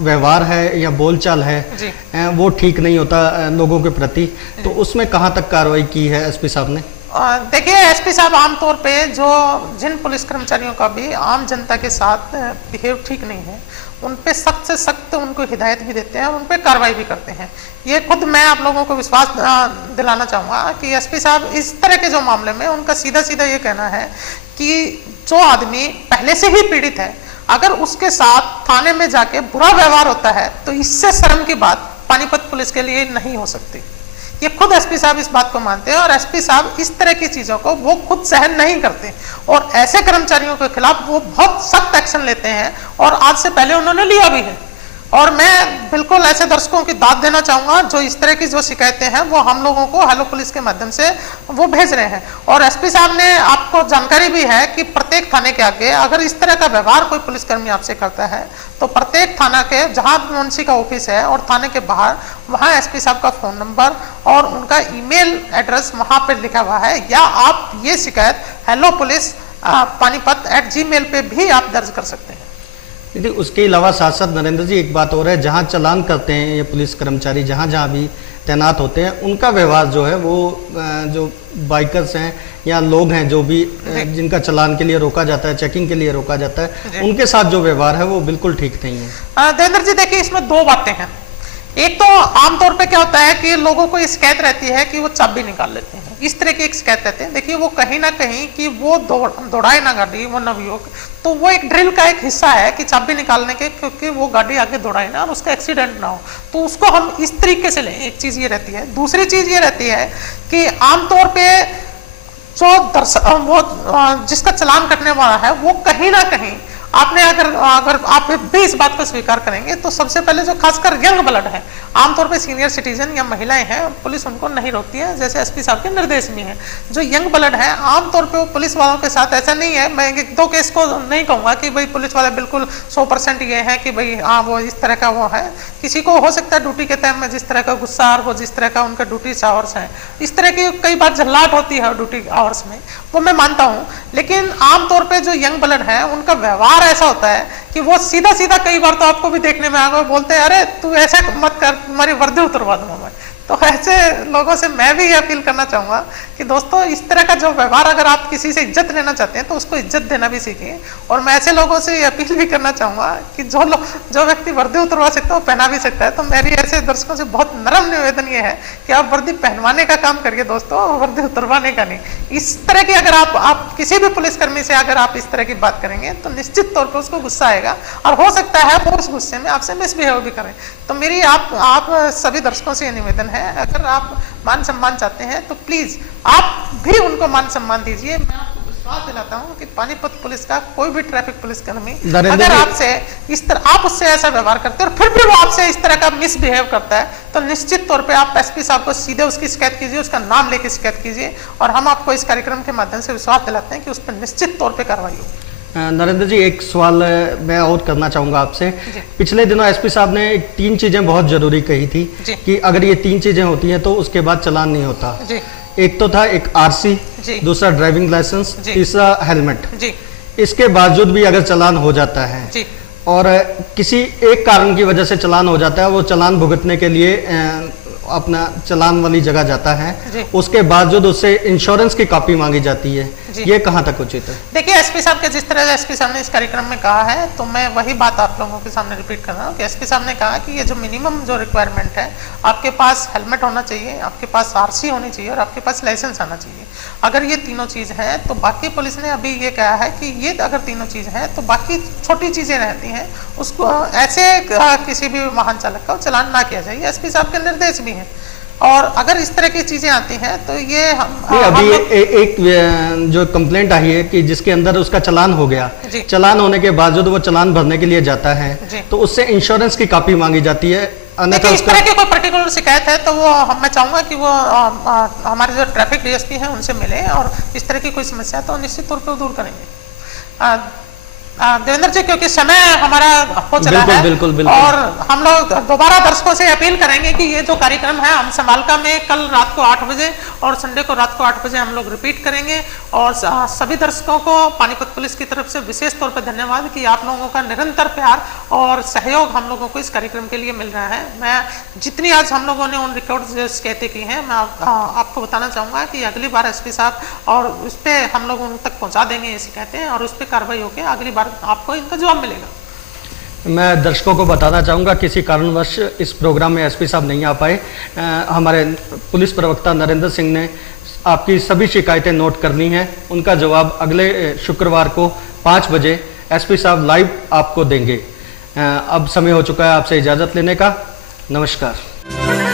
व्यवहार है या बोलचाल है वो ठीक नहीं होता लोगों के प्रति, तो उसमें कहाँ तक कार्रवाई की है एसपी साहब ने? देखिए, एसपी साहब आमतौर पे जिन पुलिस कर्मचारियों का भी आम जनता के साथ बिहेव ठीक नहीं है, उन पे सख्त से सख्त उनको हिदायत भी देते हैं और उन पे कार्रवाई भी करते हैं। ये खुद मैं आप लोगों को विश्वास दिलाना चाहूँगा कि एसपी साहब इस तरह के जो मामले में उनका सीधा सीधा ये कहना है कि जो आदमी पहले से ही पीड़ित है, अगर उसके साथ थाने में जाके बुरा व्यवहार होता है तो इससे शर्म की बात पानीपत पुलिस के लिए नहीं हो सकती। ये खुद एसपी साहब इस बात को मानते हैं और एसपी साहब इस तरह की चीजों को वो खुद सहन नहीं करते और ऐसे कर्मचारियों के खिलाफ वो बहुत सख्त एक्शन लेते हैं और आज से पहले उन्होंने लिया भी है। और मैं बिल्कुल ऐसे दर्शकों की दाद देना चाहूंगा जो इस तरह की जो शिकायतें हैं वो हम लोगों को हेलो पुलिस के माध्यम से वो भेज रहे हैं। और एसपी साहब ने आपको जानकारी भी है कि प्रत्येक थाने के आगे अगर इस तरह का व्यवहार कोई पुलिसकर्मी आपसे करता है तो प्रत्येक थाना के जहां मुंशी का ऑफिस है और थाने के बाहर वहां एसपी साहब का फोन नंबर और उनका ईमेल एड्रेस वहां पर लिखा हुआ है, या आप ये शिकायत हेलो पुलिस पानीपत@gmail पे भी आप दर्ज कर सकते हैं। देखिए, उसके अलावा साथ साथ नरेंद्र जी एक बात और है, जहाँ चालान करते हैं ये पुलिस कर्मचारी जहाँ जहाँ भी तैनात होते हैं उनका व्यवहार जो है वो जो बाइकर्स हैं या लोग हैं जो भी जिनका चालान के लिए रोका जाता है, चेकिंग के लिए रोका जाता है, उनके साथ जो व्यवहार है वो बिल्कुल ठीक नहीं है। देवेंद्र जी देखिए, इसमें दो बातें हैं। एक तो आमतौर पे क्या होता है कि लोगों को शिकायत रहती है कि वो चाबी निकाल लेते हैं, इस तरह की एक शिकायत रहती है। देखिए, वो कहीं ना कहीं कि वो दौड़ाए ना गाड़ी, वो नवयुवक, तो वो एक ड्रिल का एक हिस्सा है कि चाबी निकालने के, क्योंकि वो गाड़ी आगे दौड़ाए ना और उसका एक्सीडेंट ना हो, तो उसको हम इस तरीके से लें। एक चीज ये रहती है। दूसरी चीज ये रहती है कि आमतौर पे जो वो जिसका चालान कटने वाला है वो कहीं ना कहीं आपने अगर आप भी इस बात को स्वीकार करेंगे तो सबसे पहले जो खासकर यंग ब्लड है, आमतौर पे सीनियर सिटीजन या महिलाएं हैं, पुलिस उनको नहीं रोकती है, जैसे एसपी साहब के निर्देश में है। जो यंग ब्लड है आमतौर पे वो पुलिस वालों के साथ ऐसा नहीं है। मैं एक दो केस को नहीं कहूंगा कि भाई पुलिस वाले बिल्कुल 100% ये है कि भाई हाँ वो इस तरह का वो है। किसी को हो सकता है ड्यूटी के टाइम में जिस तरह का गुस्सा और वो जिस तरह का उनका ड्यूटी आवर्स है, इस तरह की कई बार झल्लाहट होती है ड्यूटी आवर्स में, वो मैं मानता हूँ। लेकिन आमतौर पर जो यंग ब्लड है उनका व्यवहार ऐसा होता है कि वो सीधा सीधा कई बार तो आपको भी देखने में आएगा, बोलते हैं अरे तू ऐसा मत कर, तुम्हारी वर्दी उतरवा दूंगा मैं। तो ऐसे लोगों से मैं भी अपील करना चाहूंगा कि दोस्तों इस तरह का जो व्यवहार, अगर आप किसी से इज्जत लेना चाहते हैं तो उसको इज्जत देना भी सीखिए। और मैं ऐसे लोगों से अपील भी करना चाहूंगा कि जो व्यक्ति वर्दी उतरवा सकता है वो पहना भी सकता है। तो मेरी ऐसे दर्शकों से बहुत नरम निवेदन ये है कि आप वर्दी पहनवाने का काम करिए दोस्तों, वर्दी उतरवाने का नहीं। इस तरह की अगर आप किसी भी पुलिसकर्मी से अगर आप इस तरह की बात करेंगे तो निश्चित तौर पर उसको गुस्सा आएगा और हो सकता है वो उस गुस्से में आपसे मिसबिहेव भी करें। तो मेरी आप सभी दर्शकों से ये निवेदन है, अगर आप मान सम्मान चाहते हैं तो प्लीज आप भी उनको मान सम्मान दीजिए। मैं आपको विश्वास दिलाता हूं कि पानीपत पुलिस का कोई भी ट्रैफिक पुलिसकर्मी अगर आपसे इस तरह आप उससे ऐसा व्यवहार करते हैं और फिर भी वो आपसे इस तरह का मिसबिहेव करता है तो निश्चित तौर पे आप एसपी साहब को सीधे उसकी शिकायत कीजिए, उसका नाम लेके शिकायत कीजिए और हम आपको इस कार्यक्रम के माध्यम से विश्वास दिलाते हैं कि उस पर निश्चित तौर पर कार्रवाई होगी। नरेंद्र जी एक सवाल मैं और करना चाहूंगा आपसे। पिछले दिनों एसपी साहब ने 3 चीजें बहुत जरूरी कही थी कि अगर ये 3 चीजें होती हैं तो उसके बाद चालान नहीं होता। एक तो था एक आरसी, दूसरा ड्राइविंग लाइसेंस, तीसरा हेलमेट। इसके बावजूद भी अगर चालान हो जाता है और किसी एक कारण की वजह से चालान हो जाता है, वो चालान भुगतने के लिए अपना चालान वाली जगह जाता है, उसके बावजूद उससे इंश्योरेंस की कॉपी मांगी जाती है, ये कहाँ तक उचित है? देखिए, एसपी साहब के जिस तरह एसपी साहब ने इस कार्यक्रम में कहा है तो मैं वही बात आप लोगों के सामने रिपीट कर रहा हूँ कि एसपी साहब ने कहा कि ये जो मिनिमम जो रिक्वायरमेंट है, आपके पास हेलमेट होना चाहिए, आपके पास आरसी होनी चाहिए और आपके पास लाइसेंस आना चाहिए। अगर ये तीनों चीज है तो बाकी पुलिस ने अभी ये कहा है कि ये अगर तीनों चीज है तो बाकी छोटी चीजें रहती हैं उसको ऐसे किसी भी वाहन चालक का चालान ना किया जाए। एसपी साहब के निर्देश भी हैं और अगर इस तरह की चीजें आती हैं तो ये अभी एक जो कंप्लेंट आई है कि जिसके अंदर उसका चालान हो गया, चालान होने के बावजूद वो चालान भरने के लिए जाता है तो उससे इंश्योरेंस की कॉपी मांगी जाती है। अन्यथा इस तरह की कोई पर्टिकुलर शिकायत है तो वो मैं चाहूंगा कि वो हमारे जो ट्रैफिक डीएसपी हैं उनसे मिले और इस तरह की कोई समस्या तो निश्चित तौर पर दूर करेंगे। देवेंद्र जी, क्योंकि समय हमारा हो चला है, बिल्कुल, बिल्कुल। और हम लोग दोबारा दर्शकों से अपील करेंगे कि ये जो कार्यक्रम है हम समालका में कल रात को 8 बजे और संडे को रात को 8 बजे हम लोग रिपीट करेंगे। और सभी दर्शकों को पानीपत पुलिस की तरफ से विशेष तौर पर धन्यवाद कि आप लोगों का निरंतर प्यार और सहयोग हम लोगों को इस कार्यक्रम के लिए मिल रहा है। मैं जितनी आज हम लोगों ने उन रिकॉर्ड शिकायतें की हैं, मैं आपको बताना चाहूँगा कि अगली बार एसपी साहब और उस पर हम लोग उन तक पहुँचा देंगे ये शिकायतें, और उस पर कार्रवाई होकर अगली बार आपको इनका जवाब मिलेगा। मैं दर्शकों को बताना चाहूँगा, किसी कारणवश इस प्रोग्राम में एसपी साहब नहीं आ पाए। हमारे पुलिस प्रवक्ता नरेंद्र सिंह ने आपकी सभी शिकायतें नोट करनी हैं, उनका जवाब अगले शुक्रवार को 5 बजे एसपी साहब लाइव आपको देंगे। अब समय हो चुका है आपसे इजाज़त लेने का। नमस्कार।